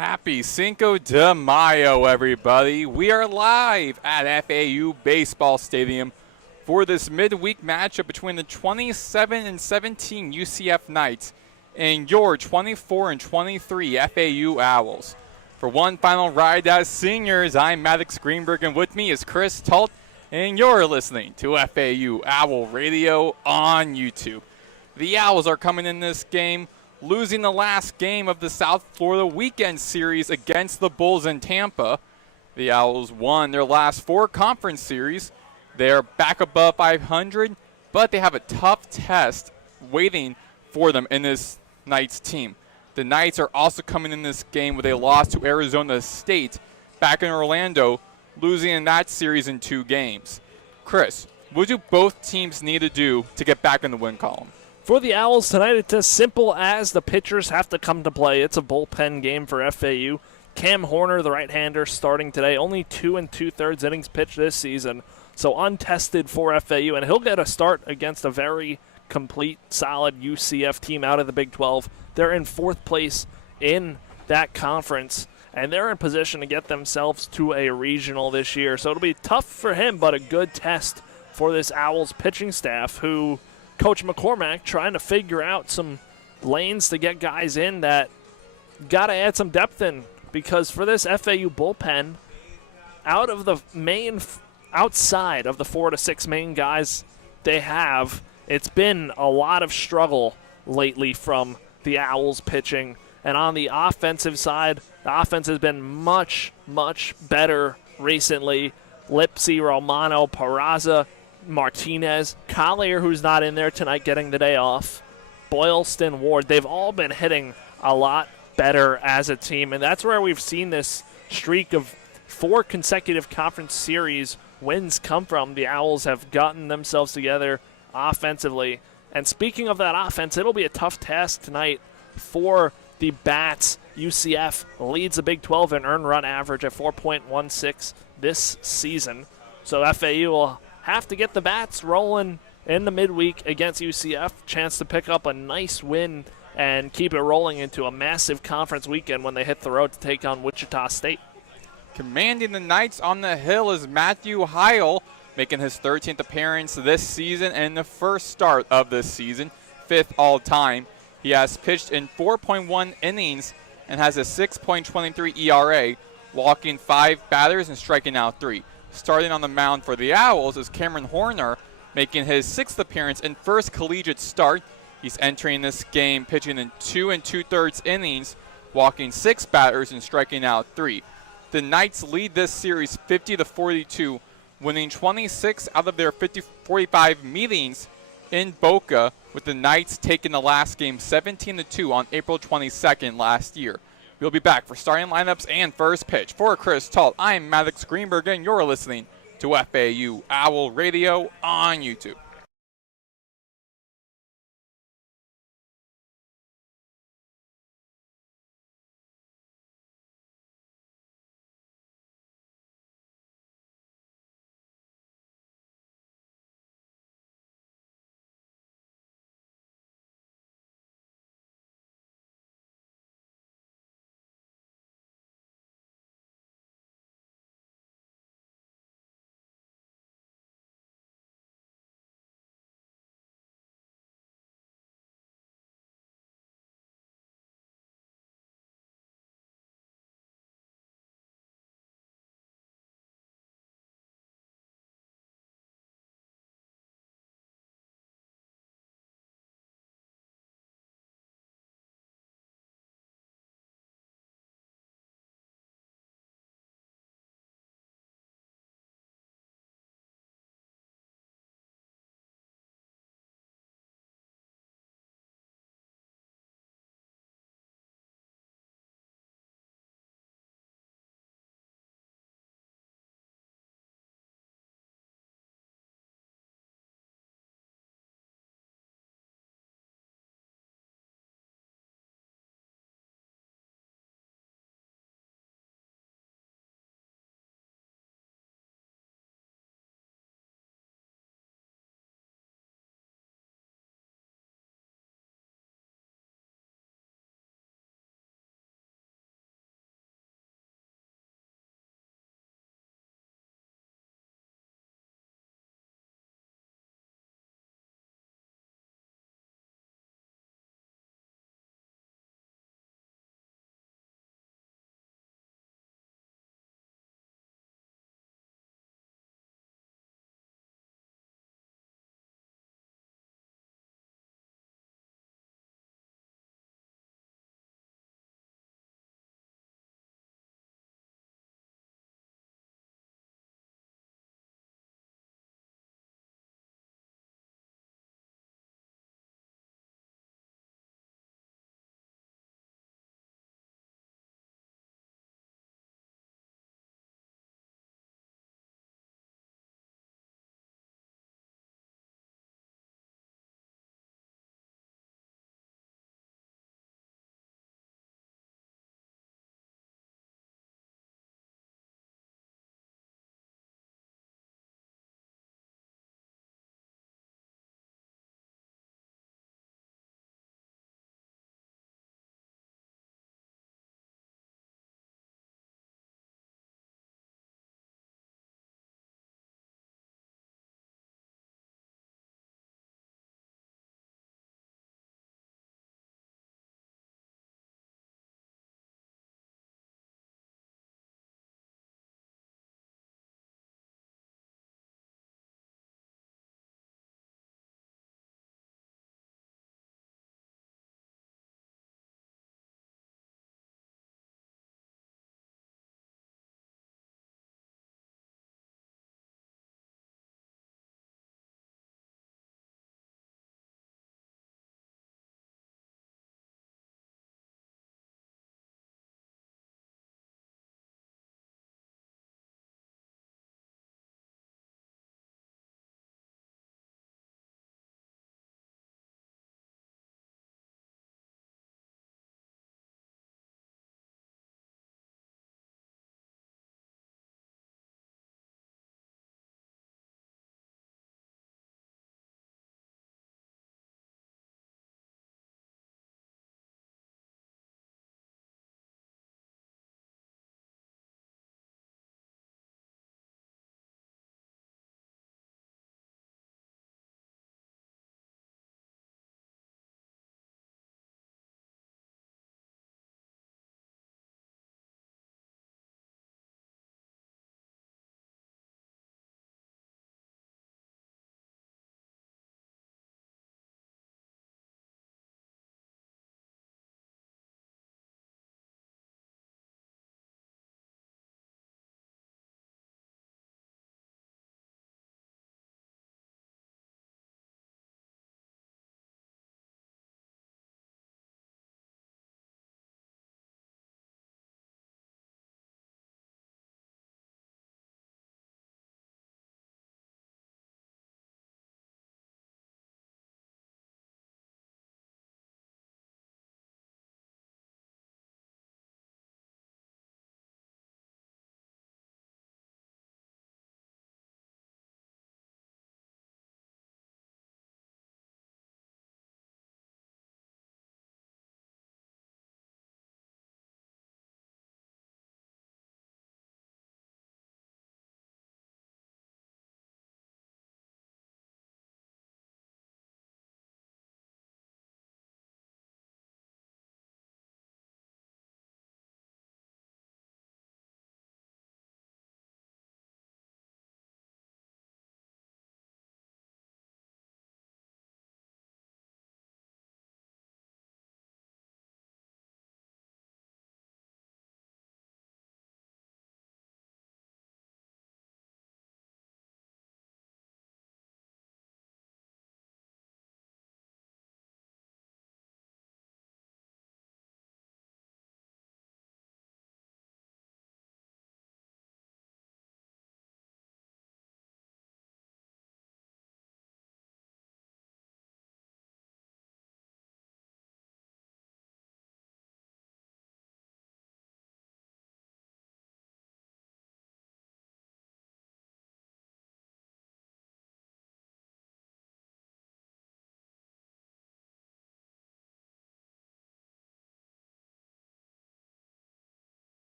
Happy Cinco de Mayo, everybody. We are live at FAU Baseball Stadium for this midweek matchup between the 27 and 17 UCF Knights and your 24 and 23 FAU Owls. For one final ride as seniors, I'm Maddox, Greenberg, and with me is Chris Talt, and you're listening to FAU Owl Radio on YouTube. The Owls are coming in this game losing the last game of the South Florida weekend series against the Bulls in Tampa. The Owls won their last 4 conference series. They're back above 500, but they have a tough test waiting for them in this Knights team. The Knights are also coming in this game with a loss to Arizona State back in Orlando, losing in that series in 2 games. Chris, what do both teams need to do to get back in the win column? For the Owls tonight, it's as simple as the pitchers have to come to play. It's a bullpen game for FAU. Cam Horner, the right-hander, starting today. Only 2 2/3 innings pitched this season, so untested for FAU. And he'll get a start against a very complete, solid UCF team out of the Big 12. They're in 4th place in that conference, and they're in position to get themselves to a regional this year. So it'll be tough for him, but a good test for this Owls pitching staff, who Coach McCormack trying to figure out some lanes to get guys in that got to add some depth in, because for this FAU bullpen, outside of the 4 to 6 main guys they have, it's been a lot of struggle lately from the Owls pitching. And on the offensive side, the offense has been much, much better recently. Lipsy, Romano, Peraza, Martinez, Collier, who's not in there tonight, getting the day off, Boylston, Ward, they've all been hitting a lot better as a team, and that's where we've seen this streak of 4 consecutive conference series wins come from. The Owls have gotten themselves together offensively. And speaking of that offense, it'll be a tough task tonight for the Bats. UCF leads the Big 12 in earned run average at 4.16 this season. So FAU will have to get the Bats rolling in the midweek against UCF. Chance to pick up a nice win and keep it rolling into a massive conference weekend when they hit the road to take on Wichita State. Commanding the Knights on the hill is Matthew Heil, making his 13th appearance this season and the first start of this season, 5th all-time. He has pitched in 4.1 innings and has a 6.23 ERA, walking 5 batters and striking out 3. Starting on the mound for the Owls is Cameron Horner, making his 6th appearance and first collegiate start. He's entering this game pitching in 2 2/3 innings, walking 6 batters and striking out 3. The Knights lead this series 50-42, winning 26 out of their 45 meetings in Boca, with the Knights taking the last game 17-2 on April 22nd last year. We'll be back for starting lineups and first pitch. For Chris Talt, I'm Maddox Greenberg, and you're listening to FAU Owl Radio on YouTube.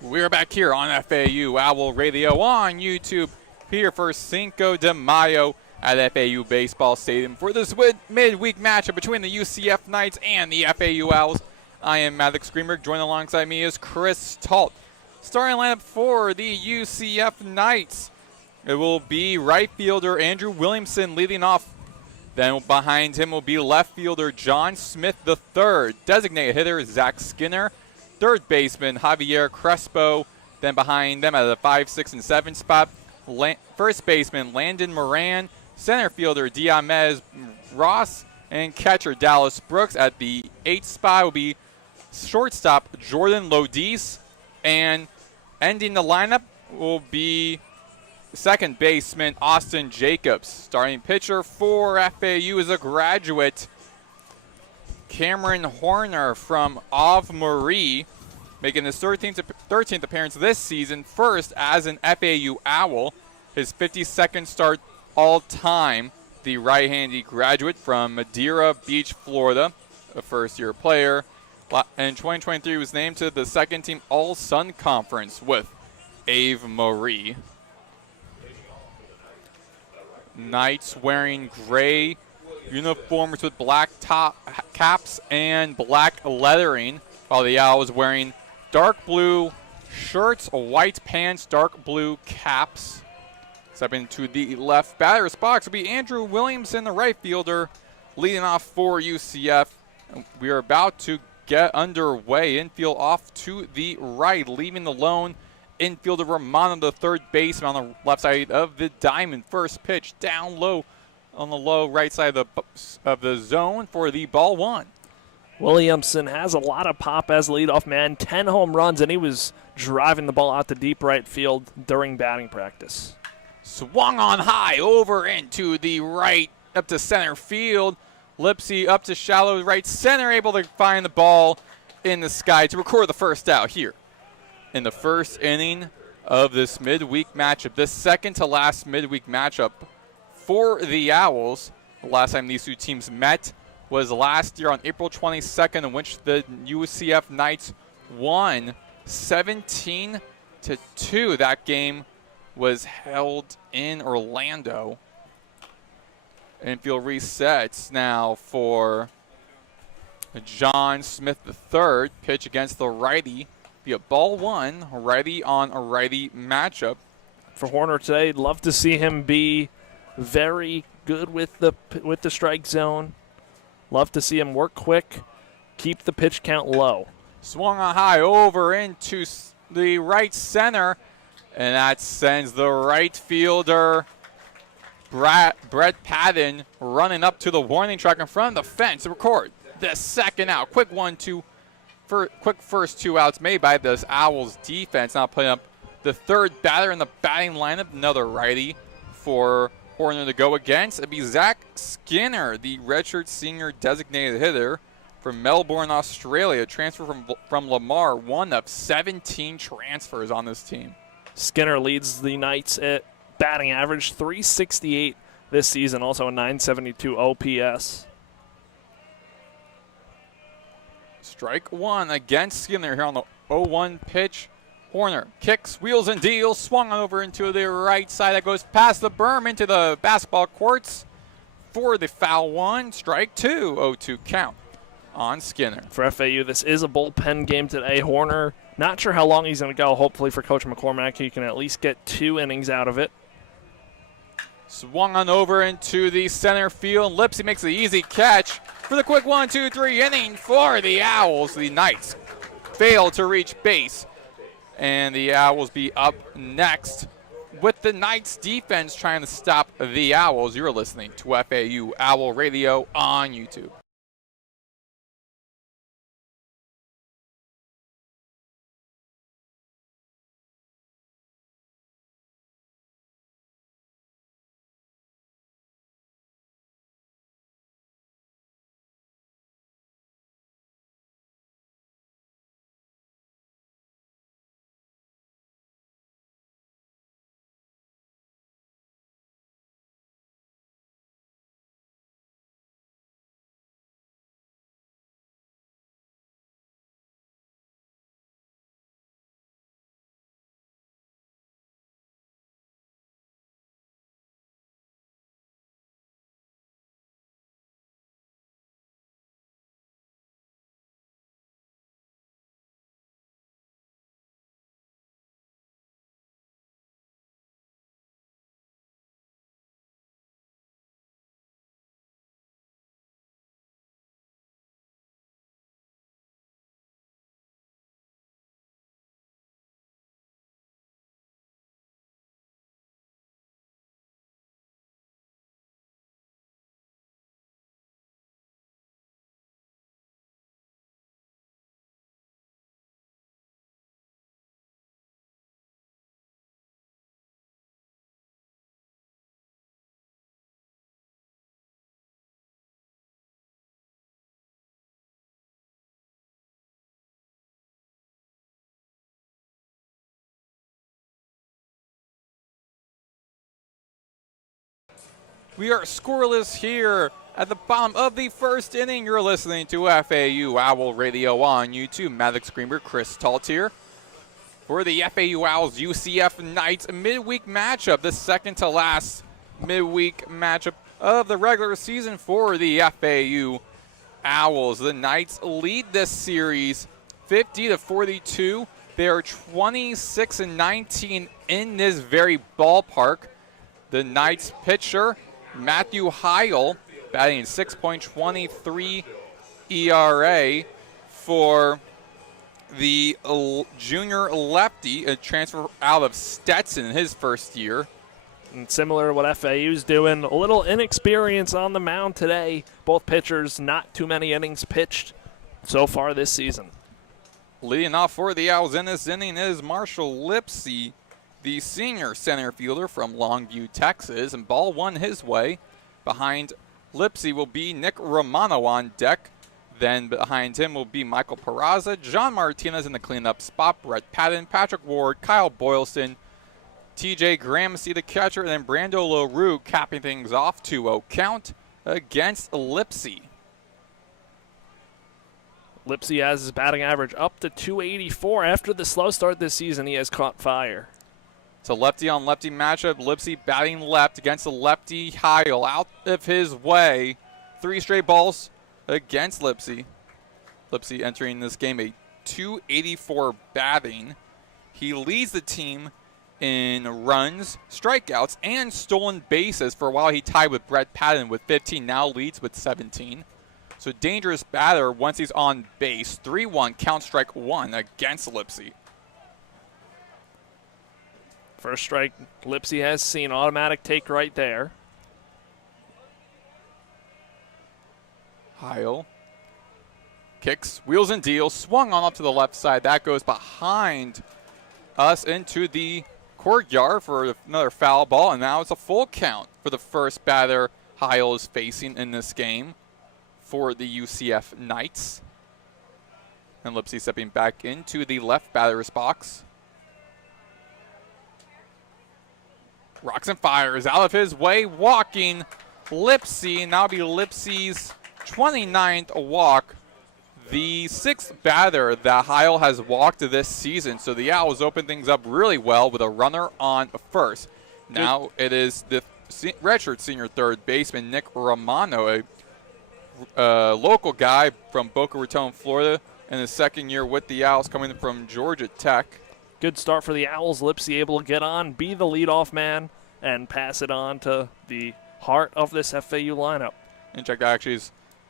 We're back here on FAU Owl Radio on YouTube here for Cinco de Mayo at FAU Baseball Stadium for this midweek matchup between the UCF Knights and the FAU Owls. I am Maddox Greenberg. Joined alongside me is Chris Talt. Starting lineup for the UCF Knights. It will be right fielder Andrew Williamson leading off. Then behind him will be left fielder John Smith III. Designated hitter Zach Skinner. Third baseman Javier Crespo. Then behind them at the 5, 6, and 7 spot, first baseman Landon Moran. Center fielder Diamez Ross. And catcher Dallas Brooks. At the 8th spot will be shortstop Jordan Lodis. And ending the lineup will be second baseman Austin Jacobs. Starting pitcher for FAU is a graduate, Cameron Horner from Ave Marie, making his 13th appearance this season, first as an FAU Owl, his 52nd start all-time. The right-handed graduate from Madeira Beach, Florida, a first-year player. In 2023, was named to the second-team All-Sun Conference with Ave Marie. Knights wearing gray uniforms with black top caps and black lettering, while the Owls wearing dark blue shirts, white pants, dark blue caps. Stepping to the left batter's box will be Andrew Williamson, the right fielder, leading off for UCF. We are about to get underway. Infield off to the right, leaving the lone infielder Romano, the third baseman, on the left side of the diamond. First pitch down low on the low right side of the zone for the ball one. Williamson has a lot of pop as leadoff man, 10 home runs, and he was driving the ball out to deep right field during batting practice. Swung on high over into the right, up to center field. Lipsy up to shallow right center, able to find the ball in the sky to record the first out here in the first inning of this midweek matchup, this second to last midweek matchup for the Owls. The last time these two teams met was last year on April 22nd, in which the UCF Knights won 17-2. That game was held in Orlando. Infield resets now for John Smith III. Pitch against the righty. Be a ball one, righty on a righty matchup. For Horner today, love to see him be very good with the strike zone. Love to see him work quick, keep the pitch count low. Swung on high over into the right center, and that sends the right fielder Brett Patton running up to the warning track in front of the fence to record the second out. Quick first 2 outs made by this Owls defense. Now putting up the third batter in the batting lineup, another righty for Horner to go against. It'd be Zach Skinner, the redshirt senior designated hitter from Melbourne, Australia. Transfer from Lamar, one of 17 transfers on this team. Skinner leads the Knights at batting average, .368 this season, also a .972 OPS. Strike one against Skinner here on the 0-1 pitch. Horner kicks, wheels, and deals. Swung on over into the right side. That goes past the berm into the basketball courts for the foul one. Strike two. 0-2 count on Skinner. For FAU, this is a bullpen game today. Horner, not sure how long he's going to go. Hopefully for Coach McCormack, he can at least get 2 innings out of it. Swung on over into the center field. Lipsy makes the easy catch for the quick 1-2-3 inning for the Owls. The Knights fail to reach base, and the Owls be up next with the Knights defense trying to stop the Owls. You're listening to FAU Owl Radio on YouTube. We are scoreless here at the bottom of the first inning. You're listening to FAU Owl Radio on YouTube. Maddox, Greenberg, Talt here for the FAU Owls UCF Knights midweek matchup, the second to last midweek matchup of the regular season for the FAU Owls. The Knights lead this series 50-42. They are 26-19 in this very ballpark. The Knights pitcher, Matthew Heil, batting 6.23 ERA for the junior lefty, a transfer out of Stetson in his first year. And similar to what FAU's doing, a little inexperience on the mound today. Both pitchers, not too many innings pitched so far this season. Leading off for the Owls in this inning is Marshall Lipsy, the senior center fielder from Longview, Texas, and ball one his way. Behind Lipsy will be Nick Romano on deck. Then behind him will be Michael Peraza, John Martinez in the cleanup spot, Brett Patton, Patrick Ward, Kyle Boylston, TJ Gramercy, the catcher, and then Brando LaRue capping things off. 2-0 count against Lipsy. Lipsy has his batting average up to 284. After the slow start this season, he has caught fire. It's a lefty-on-lefty matchup. Lipsy batting left against the lefty Heil. Out of his way. 3 straight balls against Lipsy. Lipsy entering this game a 284 batting. He leads the team in runs, strikeouts, and stolen bases. For a while, he tied with Brett Patton with 15. Now leads with 17. So dangerous batter once he's on base. 3-1 count, strike one against Lipsy. First strike Lipsy has seen. Automatic take right there. Heil kicks, wheels and deals, swung on up to the left side. That goes behind us into the courtyard for another foul ball, and now it's a full count for the first batter Heil is facing in this game for the UCF Knights. And Lipsy stepping back into the left batter's box. Rocks and fires out of his way, walking Lipsy, and that'll be Lipsy's 29th walk. The 6th batter that Heil has walked this season, so the Owls open things up really well with a runner on first. Now it is the redshirt senior third baseman, Nick Romano, a local guy from Boca Raton, Florida, in his second year with the Owls, coming from Georgia Tech. Good start for the Owls. Lipsy able to get on, be the leadoff man, and pass it on to the heart of this FAU lineup. And check out actually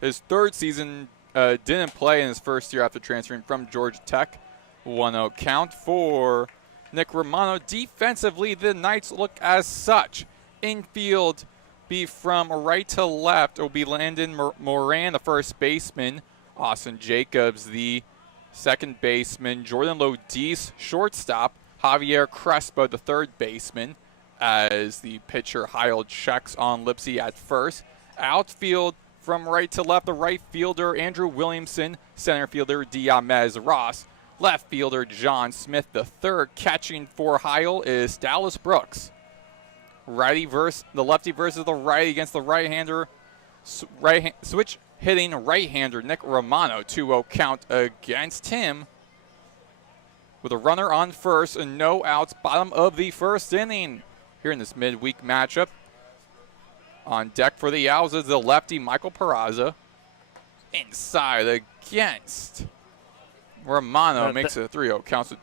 his third season, didn't play in his first year after transferring from Georgia Tech. 1-0 count for Nick Romano. Defensively, the Knights look as such. Infield be from right to left. It will be Landon Moran, the first baseman. Austin Jacobs, the second baseman. Jordan Lodice, shortstop. Javier Crespo, the third baseman, as the pitcher Heil checks on Lipsy at first. Outfield from right to left, the right fielder Andrew Williamson, center fielder Diamez Ross. Left fielder John Smith, the third. Catching for Heil is Dallas Brooks. The lefty versus the righty against the right-hander. Switch hitting right-hander Nick Romano. 2-0 count against him. With a runner on first and no outs, bottom of the first inning. Here in this midweek matchup. On deck for the Owls is the lefty Michael Peraza. Inside against Romano, makes it a 3-0 count. So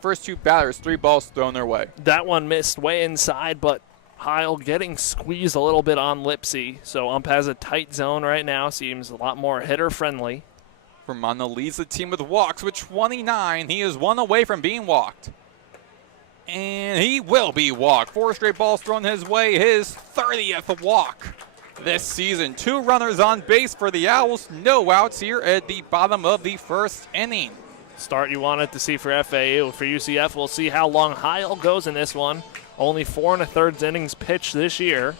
first two batters, 3 balls thrown their way. That one missed way inside, but Heil getting squeezed a little bit on Lipsy. So ump has a tight zone right now. Seems a lot more hitter-friendly. Romano leads the team with walks with 29. He is 1 away from being walked. And he will be walked. 4 straight balls thrown his way. His 30th walk this season. 2 runners on base for the Owls. No outs here at the bottom of the first inning. Start you wanted to see for FAU. For UCF, we'll see how long Heil goes in this one. Only 4 1/3 innings pitched this year.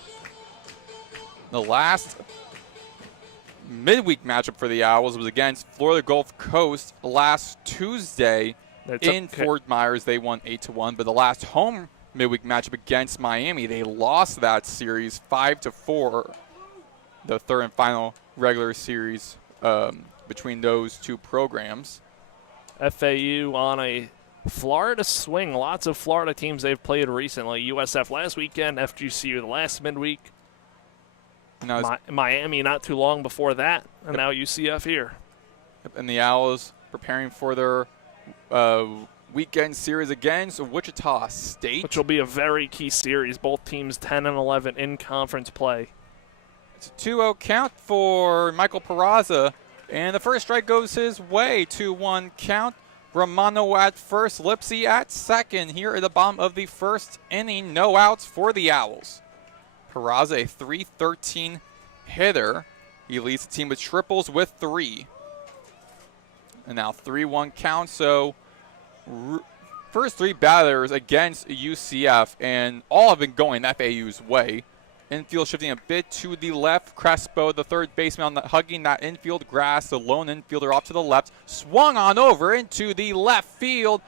The last midweek matchup for the Owls was against Florida Gulf Coast last Tuesday in Fort Myers. They won 8-1, but the last home midweek matchup against Miami. They lost that series 5-4, the third and final regular series between those two programs. FAU on a Florida swing. Lots of Florida teams they've played recently. USF last weekend, FGCU the last midweek. Miami not too long before that, and now UCF here. And the Owls preparing for their weekend series against Wichita State, which will be a very key series. Both teams 10-11 in conference play. It's a 2-0 count for Michael Peraza, and the first strike goes his way. 2-1 count. Romano at first, Lipsy at second. Here at the bottom of the first inning, no outs for the Owls. Peraza, a .313 hitter. He leads the team with triples with 3. And now 3-1 count. So first 3 batters against UCF, and all have been going FAU's way. Infield shifting a bit to the left. Crespo, the third baseman, hugging that infield grass. The lone infielder off to the left. Swung on over into the left field.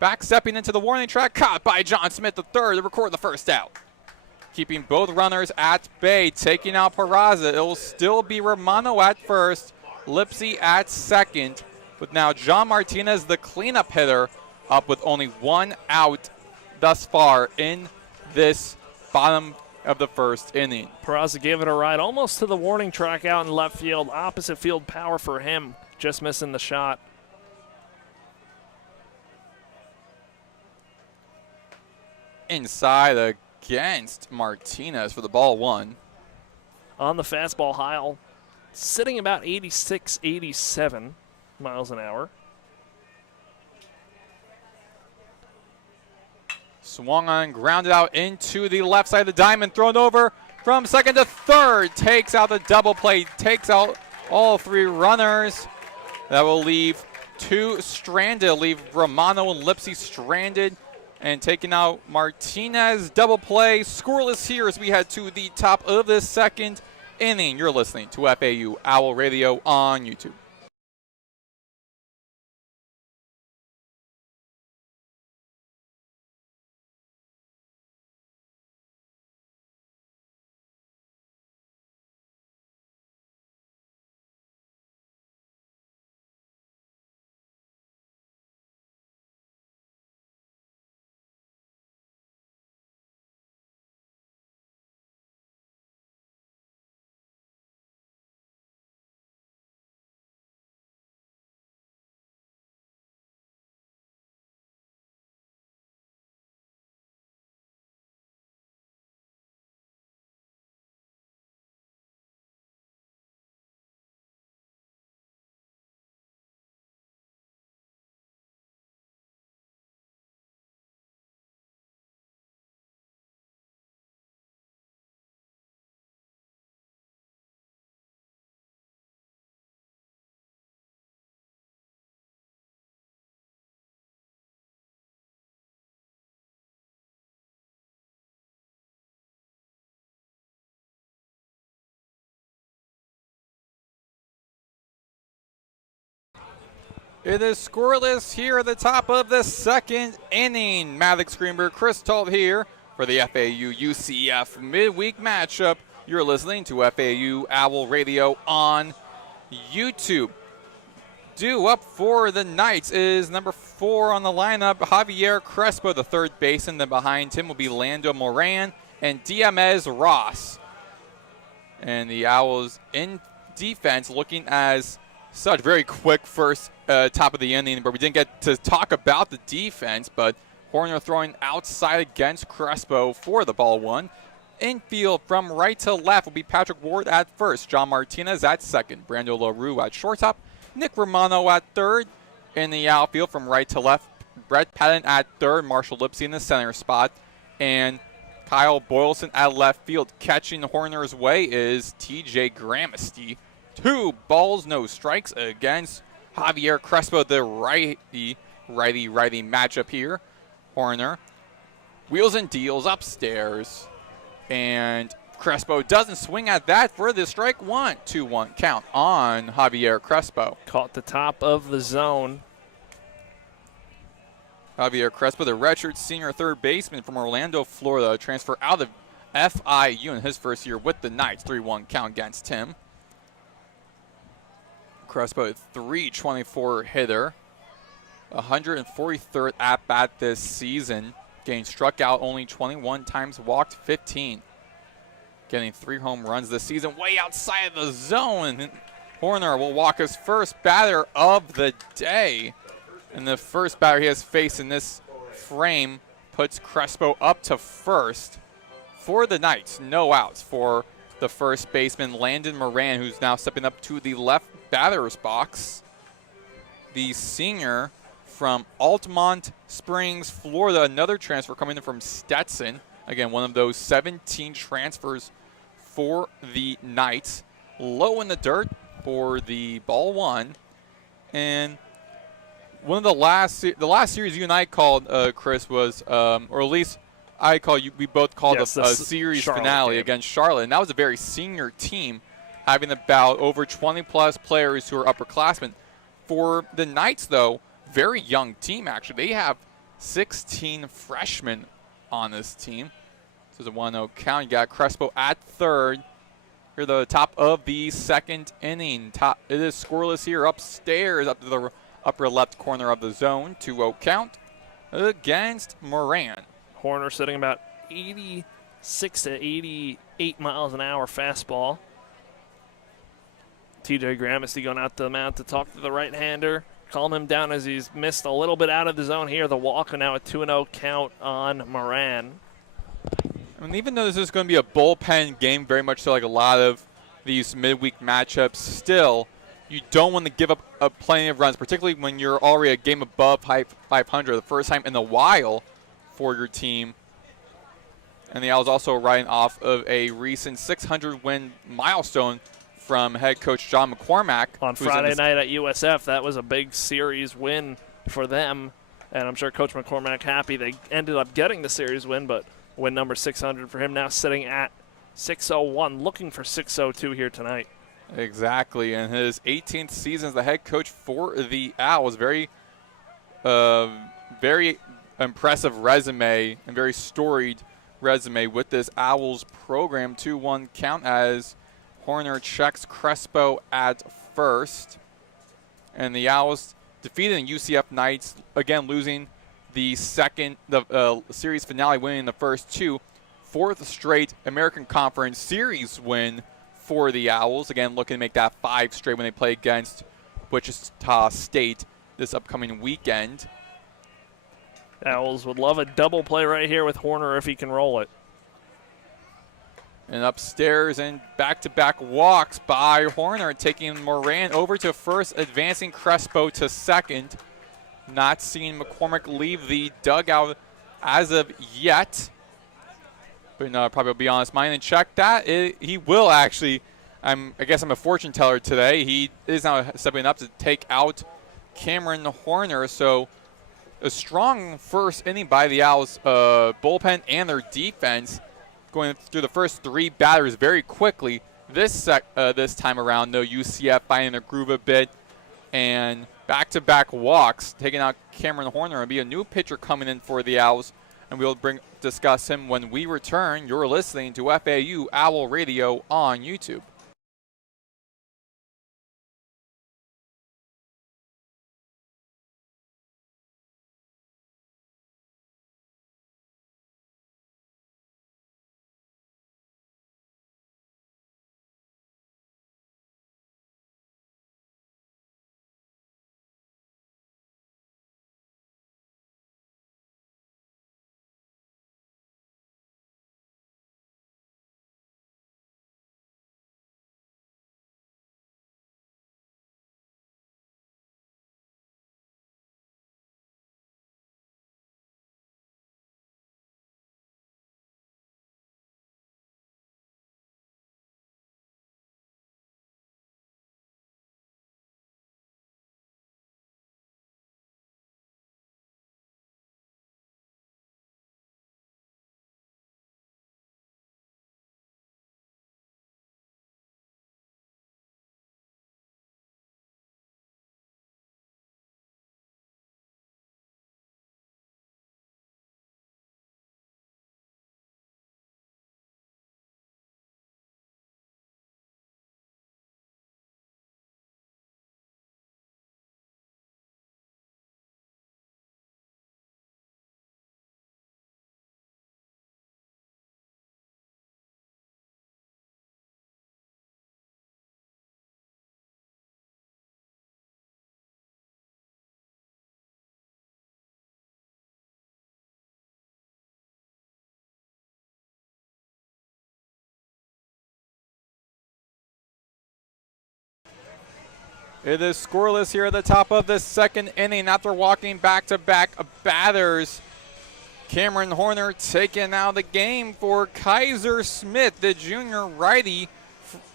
Back stepping into the warning track. Caught by John Smith, the third, to record the first out. Keeping both runners at bay. Taking out Peraza. It will still be Romano at first. Lipsy at second. With now John Martinez, the cleanup hitter, up with only 1 out thus far in this bottom of the first inning. Peraza gave it a ride almost to the warning track out in left field. Opposite field power for him. Just missing the shot. Inside against Martinez for the ball 1. On the fastball, Heil sitting about 86, 87 miles an hour. Swung on, grounded out into the left side of the diamond, thrown over from second to third. Takes out the double play, takes out all 3 runners. That will leave 2 stranded, leave Romano and Lipsy stranded, and taking out Martinez. Double play, scoreless here as we head to the top of the second inning. You're listening to FAU Owl Radio on YouTube. It is scoreless here at the top of the second inning. Maddox, Greenberg, Chris Talt here for the FAU UCF midweek matchup. You're listening to FAU Owl Radio on YouTube. Due up for the Knights is number 4 on the lineup, Javier Crespo, the third baseman. Then behind him will be Lando Moran and Diamez Ross. And the Owls in defense looking as such. Very quick first top of the inning, but we didn't get to talk about the defense, but Horner throwing outside against Crespo for the ball 1. Infield from right to left will be Patrick Ward at first, John Martinez at second, Brando LaRue at shortstop, Nick Romano at third. In the outfield from right to left, Brett Patton at third, Marshall Lipsy in the center spot, and Kyle Boylston at left field. Catching Horner's way is TJ Gramesty. 2 balls, no strikes against Javier Crespo, the righty matchup here. Horner wheels and deals upstairs, and Crespo doesn't swing at that for the strike 1. 2-1 count on Javier Crespo. Caught the top of the zone. Javier Crespo, the redshirt senior third baseman from Orlando, Florida, transfer out of FIU in his first year with the Knights. 3-1 count against him. Crespo, a .324 hitter, 143rd at bat this season. Getting struck out only 21 times, walked 15. Getting 3 home runs this season, way outside of the zone. Horner will walk his first batter of the day. And the first batter he has faced in this frame puts Crespo up to first for the Knights. No outs for the first baseman, Landon Moran, who's now stepping up to the left batter's box. The senior from Altamont Springs, Florida, another transfer coming in from Stetson. Again, one of those 17 transfers for the Knights. Low in the dirt for the ball one. And one of the last series you and I called, Chris, was, or at least I called you, we both called a series finale against Charlotte. And that was a very senior team, having about over 20-plus players who are upperclassmen. For the Knights, though, very young team, actually. They have 16 freshmen on this team. This is a 1-0 count. You got Crespo at third. Here, the top of the second inning. It is scoreless here upstairs, up to the upper left corner of the zone. 2-0 count against Moran. Horner sitting about 86 to 88 miles an hour fastball. TJ Gramsci going out to the mound to talk to the right-hander. Calm him down as he's missed a little bit out of the zone here. The walk, and now a 2-0 count on Moran. I mean, even though this is going to be a bullpen game, very much so like a lot of these midweek matchups, still, you don't want to give up plenty of runs, particularly when you're already a game above 500, the first time in a while for your team. And the Owls also riding off of a recent 600-win milestone from head coach John McCormack. On Friday night at USF, that was a big series win for them. And I'm sure Coach McCormack happy they ended up getting the series win, but win number 600 for him, now sitting at 601, looking for 602 here tonight. Exactly, and his 18th season as the head coach for the Owls. Very impressive resume and very storied resume with this Owls program. 2-1 count as Horner checks Crespo at first. And the Owls defeating UCF Knights, again losing the series finale, winning the first two. Fourth straight American Conference Series win for the Owls. Again, looking to make that 5 straight when they play against Wichita State this upcoming weekend. Owls would love a double play right here with Horner if he can roll it. And upstairs and back-to-back walks by Horner, taking Moran over to first, advancing Crespo to second. Not seeing McCormack leave the dugout as of yet. But no, probably will be on his mind and check that. He will actually. I guess I'm a fortune teller today. He is now stepping up to take out Cameron Horner. So a strong first inning by the Owls bullpen and their defense, going through the first 3 batters very quickly. This time around, though, UCF finding their groove a bit, and back-to-back walks, taking out Cameron Horner, and be a new pitcher coming in for the Owls, and we'll discuss him when we return. You're listening to FAU Owl Radio on YouTube. It is scoreless here at the top of the second inning after walking back-to-back batters. Cameron Horner taking out the game for Kaiser Smith, the junior righty,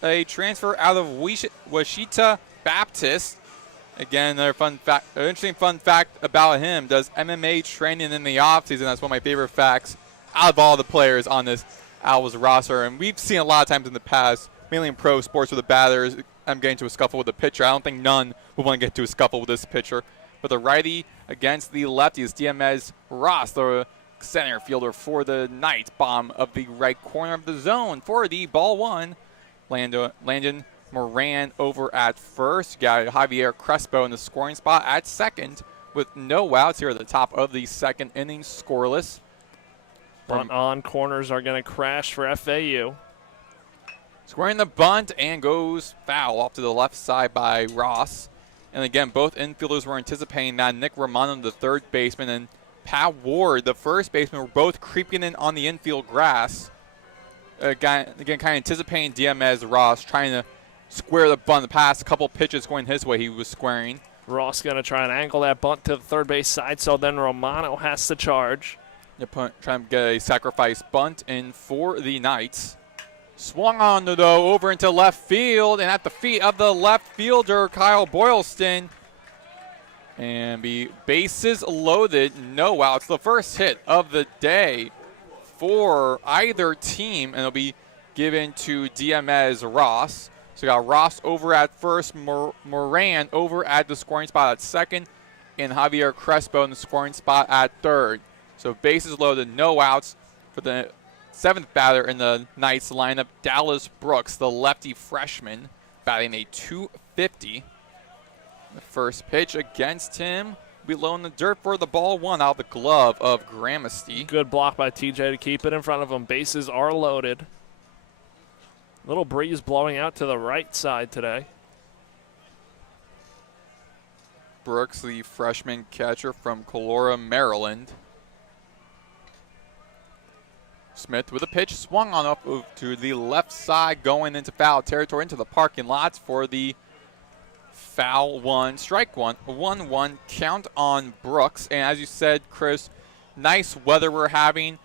a transfer out of Wichita Baptist. Again, another interesting fun fact about him, does MMA training in the offseason. That's one of my favorite facts out of all the players on this Owls roster. And we've seen a lot of times in the past, mainly in pro sports, where the batters I'm getting into a scuffle with the pitcher. I don't think none would want to get into a scuffle with this pitcher. But the righty against the lefty is DMS Ross, the center fielder for the Knights. Bottom of the right corner of the zone for the ball one. Landon Moran over at first. You got Javier Crespo in the scoring spot at second with no outs here at the top of the second inning, scoreless. Bunt on, corners are going to crash for FAU. Squaring the bunt and goes foul off to the left side by Ross. And again, both infielders were anticipating that. Nick Romano, the third baseman, and Pat Ward, the first baseman, were both creeping in on the infield grass. Again, kind of anticipating DMS Ross, trying to square the bunt. The past couple pitches going his way, he was squaring. Ross going to try and angle that bunt to the third base side, so then Romano has to charge. Trying to get a sacrifice bunt in for the Knights. Swung on, though, over into left field, and at the feet of the left fielder, Kyle Boylston. And the bases loaded, no outs. The first hit of the day for either team, and it'll be given to DMS Ross. So we got Ross over at first, Moran over at the scoring spot at second, and Javier Crespo in the scoring spot at third. So bases loaded, no outs for the seventh batter in the Knights lineup, Dallas Brooks, the lefty freshman, batting a .250. The first pitch against him, below in the dirt for the ball one, out the glove of Gramasty. Good block by TJ to keep it in front of him. Bases are loaded. Little breeze blowing out to the right side today. Brooks, the freshman catcher from Calora, Maryland. Smith with a pitch, swung on up to the left side, going into foul territory, into the parking lots for the foul one, strike one, 1-1 count on Brooks. And as you said, Chris, nice weather we're having.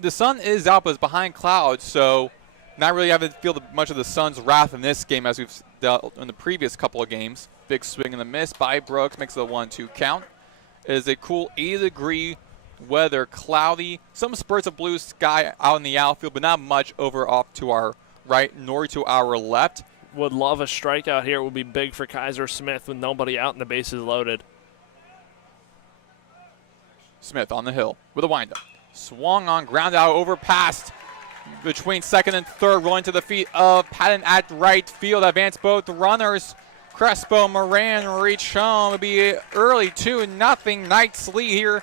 The sun is out, but it's behind clouds, so not really having to feel much of the sun's wrath in this game as we've dealt in the previous couple of games. Big swing and a miss by Brooks makes it a 1-2 count. It is a cool 80-degree weather, cloudy, some spurts of blue sky out in the outfield, but not much over off to our right nor to our left. Would love a strikeout here. It would be big for Kaiser Smith with nobody out and the bases loaded. Smith on the hill with a windup. Swung on, ground out, overpassed between second and third, rolling to the feet of Patton at right field. Advance both runners. Crespo, Moran reach home. It'll be early 2-0 Knights lead here.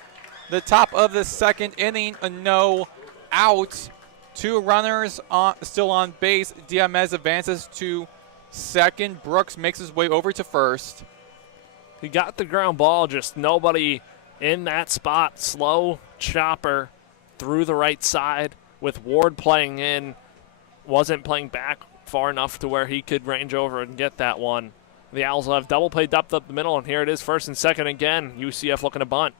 The top of the second inning, a no out. Two runners still on base. DMS advances to second. Brooks makes his way over to first. He got the ground ball, just nobody in that spot. Slow chopper through the right side with Ward playing in. Wasn't playing back far enough to where he could range over and get that one. The Owls will have double play depth up the middle, and here it is, first and second again. UCF looking to bunt.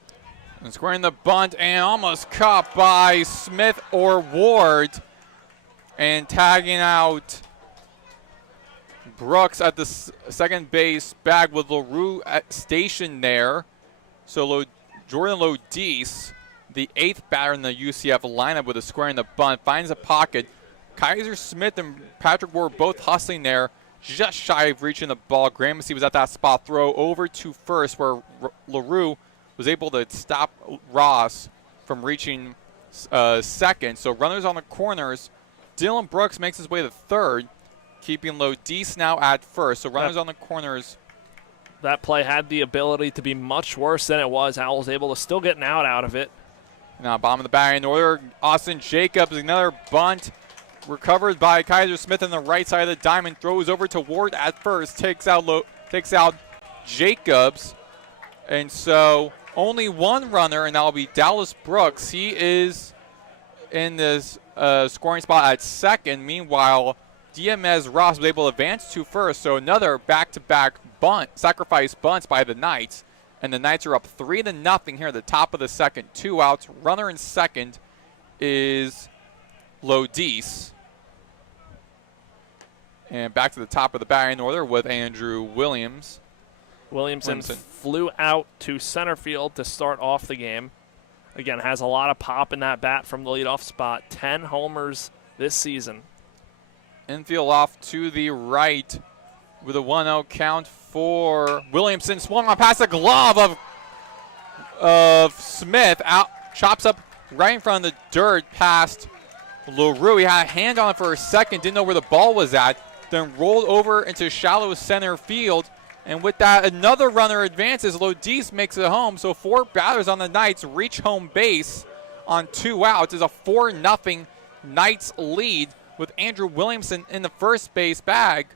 And squaring the bunt and almost caught by Smith or Ward. And tagging out Brooks at the second base bag with LaRue stationed there. So Jordan Lodice, the eighth batter in the UCF lineup with a squaring the bunt, finds a pocket. Kaiser Smith and Patrick Ward both hustling there, just shy of reaching the ball. Gramercy was at that spot. Throw over to first where LaRue was able to stop Ross from reaching second. So runners on the corners. Dylan Brooks makes his way to third, keeping Lodice now at first. So runners on the corners. That play had the ability to be much worse than it was. Owls able to still get an out of it. Now bottom of the batting order, Austin Jacobs, another bunt. Recovered by Kaiser Smith on the right side of the diamond. Throws over to Ward at first. Takes out Jacobs. And so only one runner, and that'll be Dallas Brooks. He is in this scoring spot at second. Meanwhile, DMS Ross was able to advance to first. So another back-to-back sacrifice bunts by the Knights, and the Knights are up 3-0 here at the top of the second. 2 outs. Runner in second is Lodice. And back to the top of the batting order with Andrew Williams. Williamson flew out to center field to start off the game. Again, has a lot of pop in that bat from the leadoff spot. 10 homers this season. Infield off to the right with a 1-0 count for Williamson. Swung on past the glove of Smith. Out, chops up right in front of the dirt past LaRue. He had a hand on it for a second, didn't know where the ball was at, then rolled over into shallow center field. And with that, another runner advances. Lodice makes it home. So 4 batters on the Knights reach home base on 2 outs. It's a 4-0 Knights lead with Andrew Williamson in the first base bag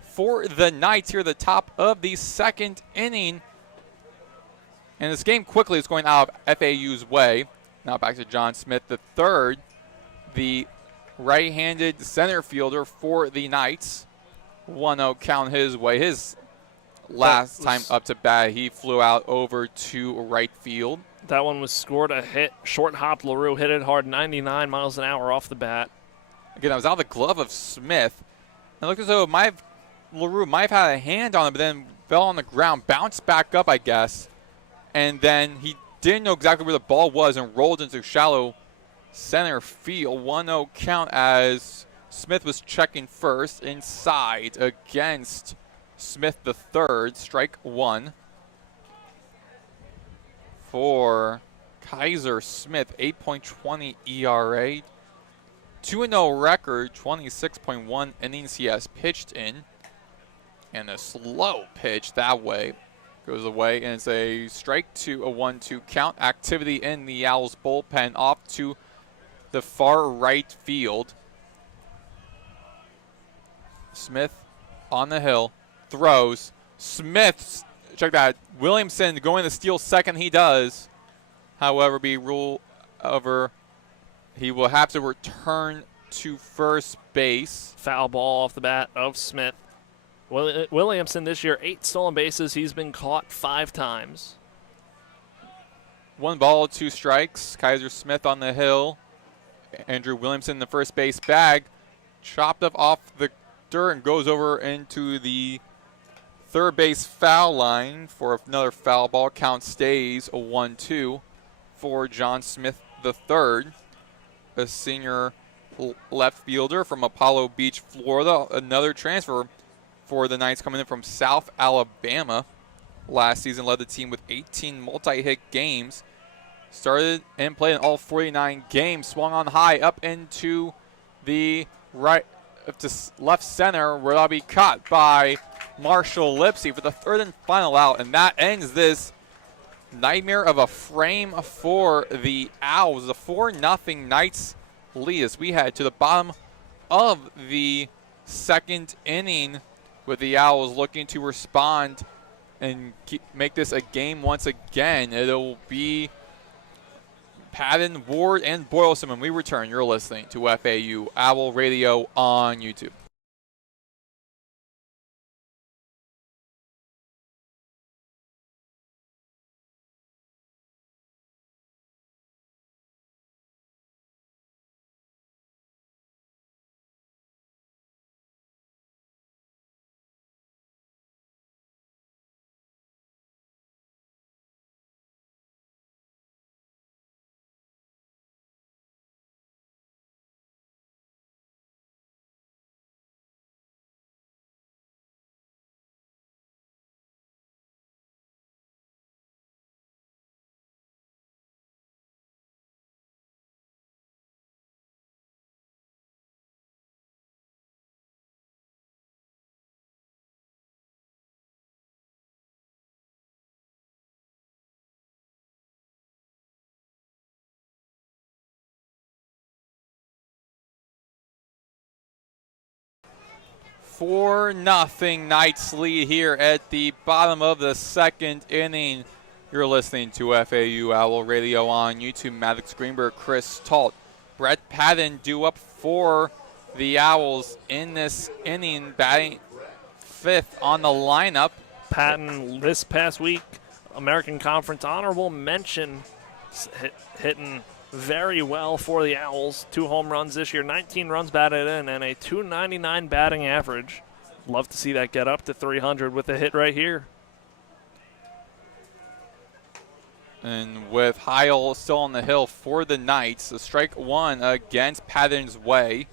for the Knights here at the top of the second inning. And this game quickly is going out of FAU's way. Now back to John Smith III, the right-handed center fielder for the Knights. 1-0 count his way. His last time up to bat, he flew out over to right field. That one was scored a hit. Short hop, LaRue hit it hard, 99 miles an hour off the bat. Again, that was out of the glove of Smith. It looked as though LaRue might have had a hand on it, but then fell on the ground, bounced back up, I guess. And then he didn't know exactly where the ball was and rolled into shallow center field. 1-0 count as Smith was checking first inside against Smith III. Strike 1 for Kaiser Smith. 8.20 ERA. 2-0 record. 26.1 innings he has pitched in. And a slow pitch that way goes away. And it's a strike 2, a 1-2 count. Activity in the Owls bullpen off to the far right field. Smith on the hill. Throws. Smith, check that. Williamson going to steal second. He does. However, he will have to return to first base. Foul ball off the bat of Smith. Williamson this year, 8 stolen bases. He's been caught 5 times. 1 ball, 2 strikes. Kaiser Smith on the hill. Andrew Williamson in the first base bag. Chopped up off the dirt and goes over into the third base foul line for another foul ball. Count stays a 1-2 for John Smith III, a senior left fielder from Apollo Beach, Florida. Another transfer for the Knights coming in from South Alabama. Last season led the team with 18 multi-hit games. Started and played in all 49 games. Swung on high up into the right to left center, where that'll be caught by Marshall Lipsy for the third and final out. And that ends this nightmare of a frame for the Owls. The 4-0 Knights lead as we head to the bottom of the second inning, with the Owls looking to respond and make this a game once again. It'll be Patton, Ward, and Boylston when we return. You're listening to FAU Owl Radio on YouTube. Four nothing Knights lead here at the bottom of the second inning. You're listening to FAU Owl Radio on YouTube. Maddox, Greenberg, Chris Talt, Brett Patton due up for the Owls in this inning, batting 5th on the lineup. Patton this past week, American Conference honorable mention, hitting very well for the Owls. 2 home runs this year, 19 runs batted in, and a .299 batting average. Love to see that get up to 300 with a hit right here. And with Heil still on the hill for the Knights, a strike 1 against Patton's way.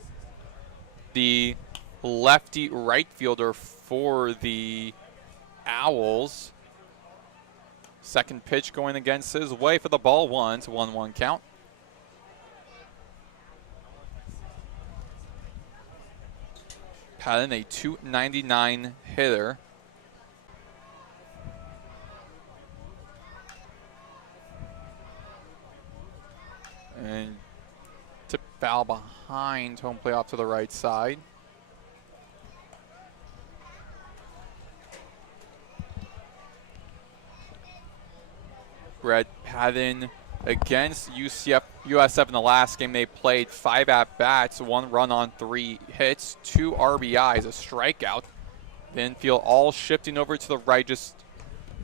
The lefty right fielder for the Owls. Second pitch going against his way for the ball 1. It's a 1-1 count. Patton, a .299 hitter. And tip foul behind home plate off to the right side. Brett Patton against USF in the last game they played. 5 at-bats, 1 run on 3 hits, 2 RBIs, a strikeout. The infield all shifting over to the right, just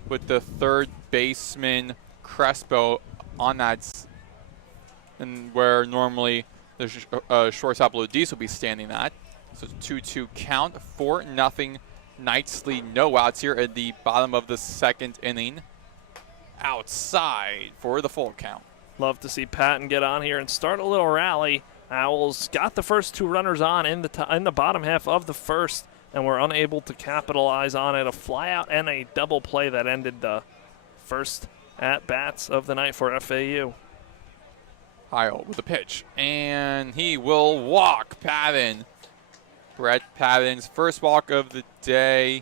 with the third baseman Crespo on that, and where normally the shortstop Luis will be standing at. So 2-2 count, 4-0 Knights lead, no outs here at the bottom of the 2nd inning. Outside for the full count. Love to see Patton get on here and start a little rally. Owls got the first 2 runners on in the bottom half of the 1st, and were unable to capitalize on it. A flyout and a double play that ended the first at-bats of the night for FAU. Heil with the pitch, and he will walk Patton. Brett Patton's first walk of the day,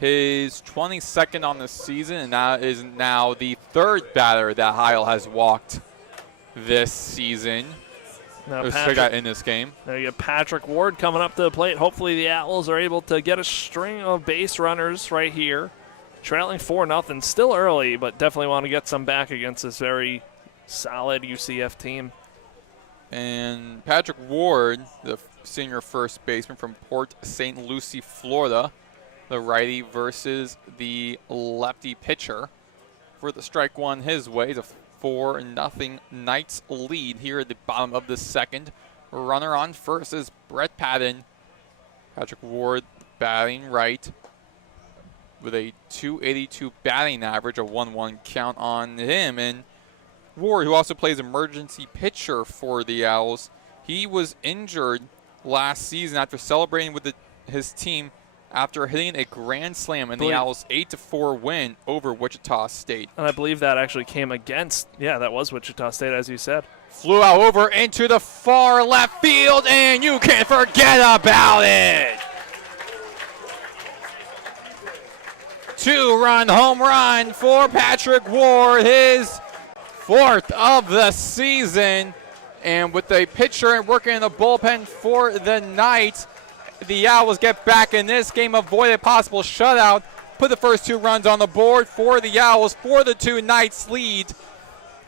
his 22nd on the season, and that is now the 3rd batter that Heil has walked this season. Now In this game. There you go, Patrick Ward coming up to the plate. Hopefully the Owls are able to get a string of base runners right here. Trailing 4-0, still early, but definitely want to get some back against this very solid UCF team. And Patrick Ward, the senior first baseman from Port St. Lucie, Florida, the righty versus the lefty pitcher. For the strike 1 his way, the 4-0 Knights lead here at the bottom of the 2nd. Runner on first is Brett Patton. Patrick Ward batting right with a .282 batting average, a 1-1 count on him. And Ward, who also plays emergency pitcher for the Owls, he was injured last season after celebrating with his team after hitting a grand slam in the Owls' 8-4 win over Wichita State. And I believe that actually came against, that was Wichita State, as you said. Flew out over into the far left field, and you can't forget about it. 2-run home run for Patrick Ward, his 4th of the season. And with the pitcher working in the bullpen for the Knights, the Owls get back in this game, avoid a possible shutout, put the first 2 runs on the board for the Owls, 4-2 Knights lead.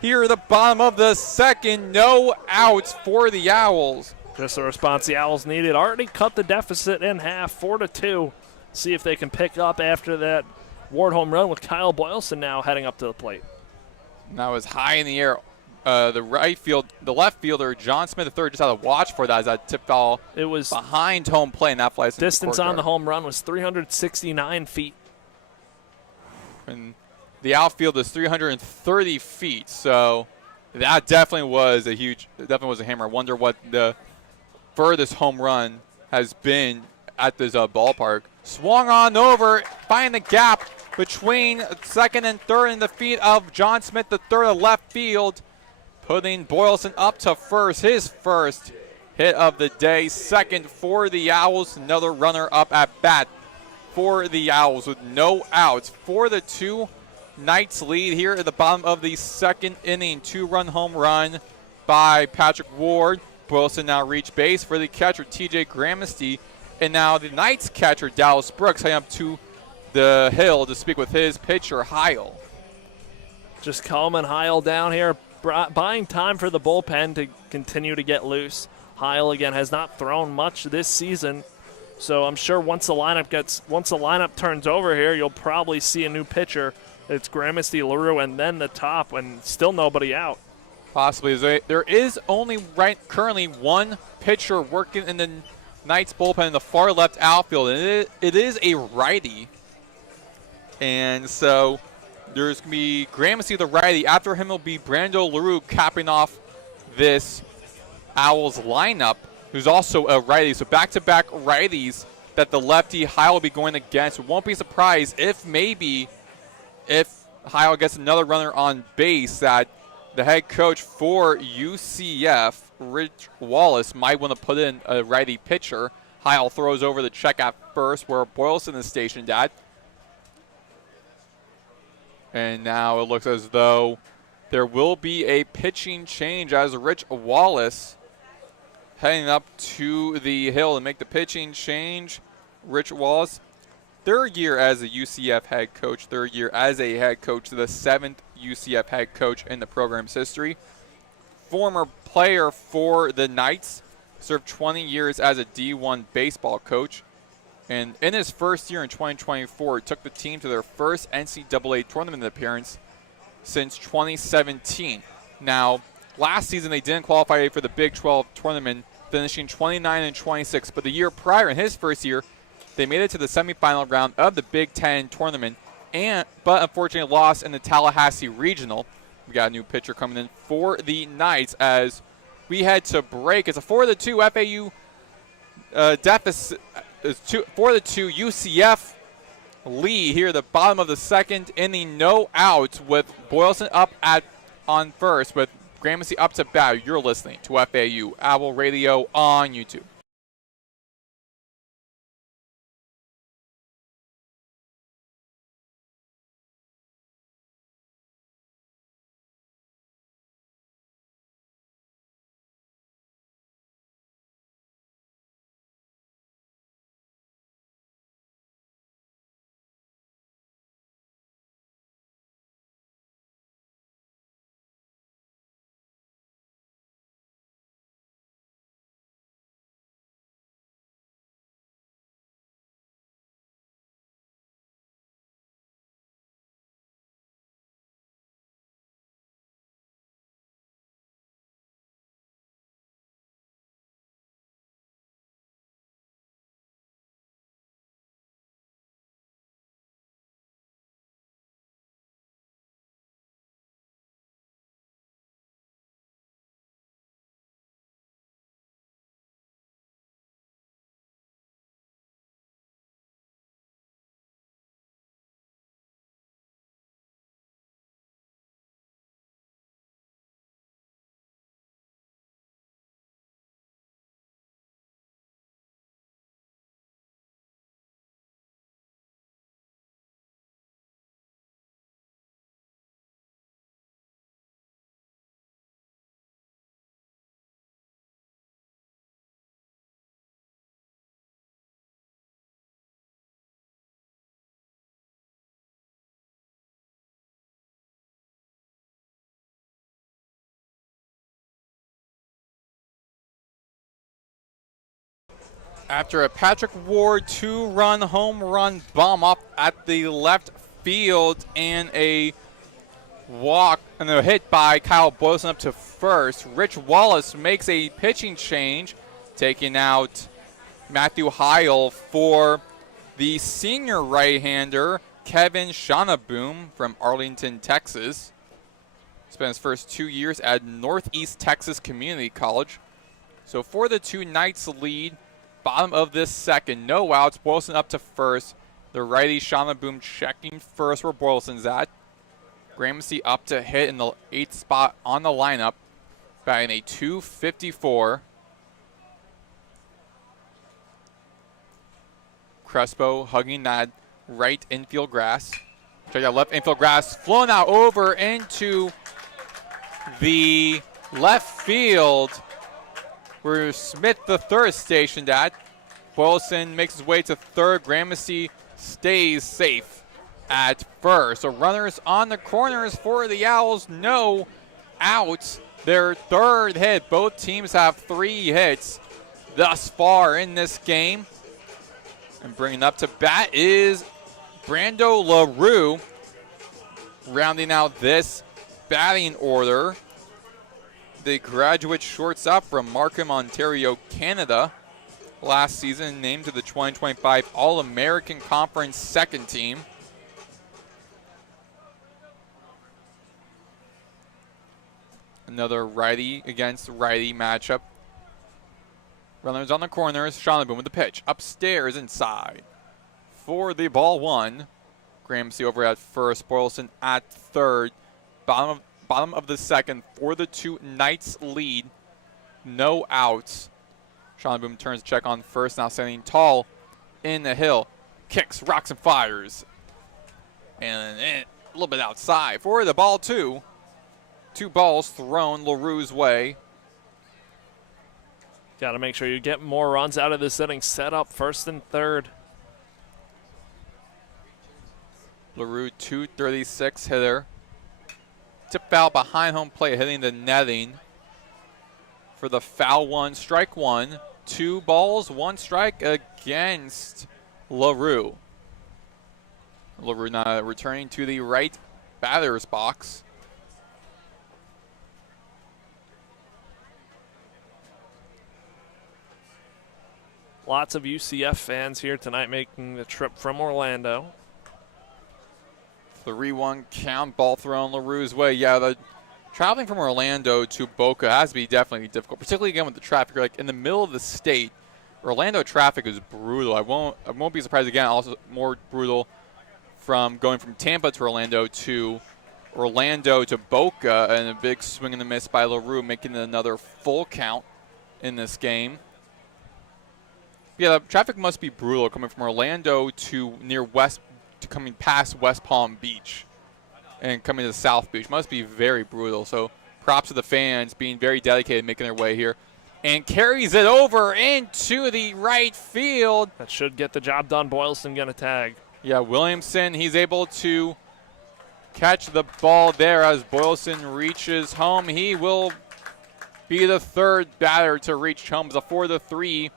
Here at the bottom of the 2nd, no outs for the Owls. Just the response the Owls needed. Already cut the deficit in half, 4-2. See if they can pick up after that Ward home run with Kyle Boylston now heading up to the plate. Now is high in the air. The left fielder, John Smith III, just had to watch for that as that tip foul. It was behind home plate, and that flies distance on the home run was 369 feet. And the outfield is 330 feet, so that definitely was a hammer. I wonder what the furthest home run has been at this ballpark. Swung on over, find the gap between 2nd and 3rd in the feet of John Smith III of left field, putting Boylston up to first, his first hit of the day. 2nd for the Owls, another runner up at bat for the Owls with no outs. 4-2 Knights lead here at the bottom of the 2nd inning. 2-run home run by Patrick Ward. Boylston now reached base for the catcher, TJ Gramasty. And now the Knights catcher, Dallas Brooks, heading up to the hill to speak with his pitcher, Heil. Just calming Heil down here, buying time for the bullpen to continue to get loose. Heil, again, has not thrown much this season. So I'm sure once the lineup turns over here, you'll probably see a new pitcher. It's Gramercy, LaRue, and then the top, and still nobody out. Possibly. There is only currently one pitcher working in the Knights bullpen in the far left outfield, and it is a righty. And so there's going to be Gramercy, the righty. After him will be Brando LaRue capping off this Owls lineup, who's also a righty. So back-to-back righties that the lefty Heil will be going against. Won't be surprised if Heil gets another runner on base, that the head coach for UCF, Rich Wallace, might want to put in a righty pitcher. Heil throws over the check at first where Boylston is stationed at. And now it looks as though there will be a pitching change as Rich Wallace heading up to the hill to make the pitching change. Rich Wallace, third year as a UCF head coach, third year as a head coach, the 7th UCF head coach in the program's history. Former player for the Knights, served 20 years as a D1 baseball coach. And in his first year in 2024, took the team to their first NCAA tournament appearance since 2017. Now, last season they didn't qualify for the Big 12 tournament, finishing 29 and 26. But the year prior, in his first year, they made it to the semifinal round of the Big 10 tournament, but unfortunately lost in the Tallahassee Regional. We got a new pitcher coming in for the Knights as we head to break. It's a 4-2 FAU deficit. 4-2 UCF lead here at the bottom of the second inning. No outs with Boylston up on first with Gramercy up to bat. You're listening to FAU Owl Radio on YouTube. After a Patrick Ward 2-run home run bomb up at the left field and a walk and a hit by Kyle Boylston up to first, Rich Wallace makes a pitching change, taking out Matthew Heil for the senior right-hander Kevin Shanaboom from Arlington, Texas. Spent his first 2 years at Northeast Texas Community College. So for the two Knights lead, bottom of this second, no outs, Boylston up to first. The righty Shanaboom checking first where Boylston's at. Gramercy up to hit in the 8th spot on the lineup, batting a .254. Crespo hugging that right infield grass. Check that left infield grass, flowing out over into the left field where Smith the third is stationed at. Boylston makes his way to third. Gramercy stays safe at first. So runners on the corners for the Owls. No outs. Their third hit. Both teams have 3 hits thus far in this game. And bringing up to bat is Brando LaRue, rounding out this batting order. The graduate shortstop from Markham, Ontario, Canada. Last season named to the 2025 All-American Conference second team. Another righty against righty matchup. Runners on the corners. Shonabun with the pitch. Upstairs inside. For the ball one. Gramercy over at first. Boylston at third. Bottom of the second for the two Knights lead. No outs. Shonabun turns to check on first. Now sending Tall in the hill. Kicks, rocks, and fires. And a little bit outside for the ball two. 2 balls thrown LaRue's way. Got to make sure you get more runs out of this inning. Set up first and third. LaRue, 236 hitter. Tip foul behind home plate, hitting the netting. For the foul one, strike one. 2 balls, 1 strike against LaRue. LaRue now returning to the right batter's box. Lots of UCF fans here tonight making the trip from Orlando. 3-1 count, ball thrown LaRue's way. Yeah, the traveling from Orlando to Boca has to be definitely difficult, particularly again with the traffic. Like in the middle of the state, Orlando traffic is brutal. I won't be surprised again. Also more brutal from going from Tampa to Orlando to Boca, and a big swing and a miss by LaRue, making it another full count in this game. Yeah, the traffic must be brutal coming from Orlando to coming past West Palm Beach and coming to South Beach. Must be very brutal. So props to the fans being very dedicated, making their way here. And carries it over into the right field. That should get the job done. Boylston going to tag. Yeah, Williamson, he's able to catch the ball there as Boylston reaches home. He will be the third batter to reach home. It's a 4-3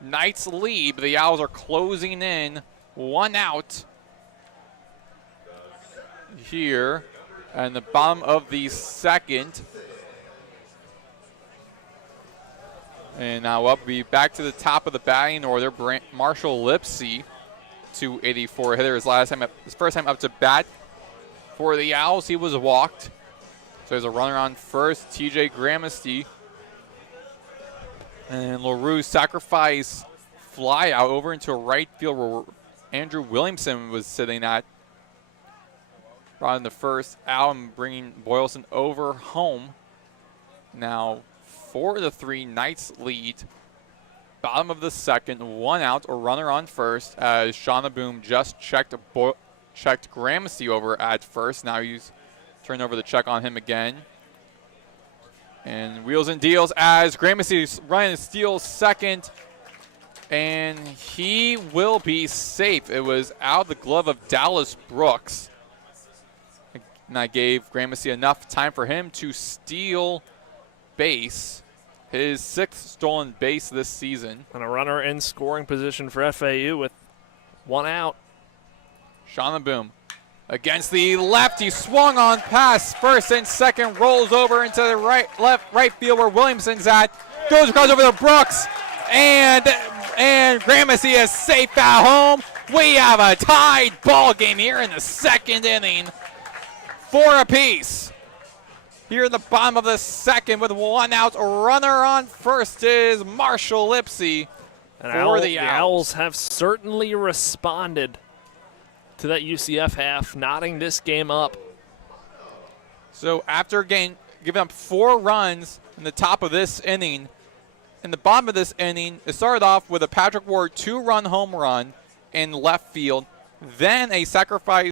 Knights lead, but the Owls are closing in. 1 out here and the bottom of the second. And now up, we back to the top of the batting order. Marshall Lipsy, 284 hitter. His first time up to bat for the Owls. He was walked. So there's a runner on first, TJ Gramercy. And LaRue sacrifice fly out over into right field where Andrew Williamson was sitting at. Brought in the first out and bringing Boylston over home. Now 4-3 Knights lead. Bottom of the second, 1 out, a runner on first as Shonabun just checked Gramercy over at first. Now he's turned over the check on him again. And wheels and deals as Gramercy's running steals second. And he will be safe. It was out of the glove of Dallas Brooks. And that gave Gramercy enough time for him to steal base. His 6th stolen base this season. And a runner in scoring position for FAU with 1 out. Shonabun against the left. He swung on past first and second, rolls over into the right field where Williamson's at. Goes across over to Brooks. And Gramercy is safe at home. We have a tied ball game here in the second inning. 4 apiece. Here in the bottom of the second with 1 out, a runner on first is Marshall Lipsy for the Owls. The Owls have certainly responded to that UCF half, knotting this game up. So after giving up 4 runs in the top of this inning, in the bottom of this inning, it started off with a Patrick Ward 2-run home run in left field, then a sacrifice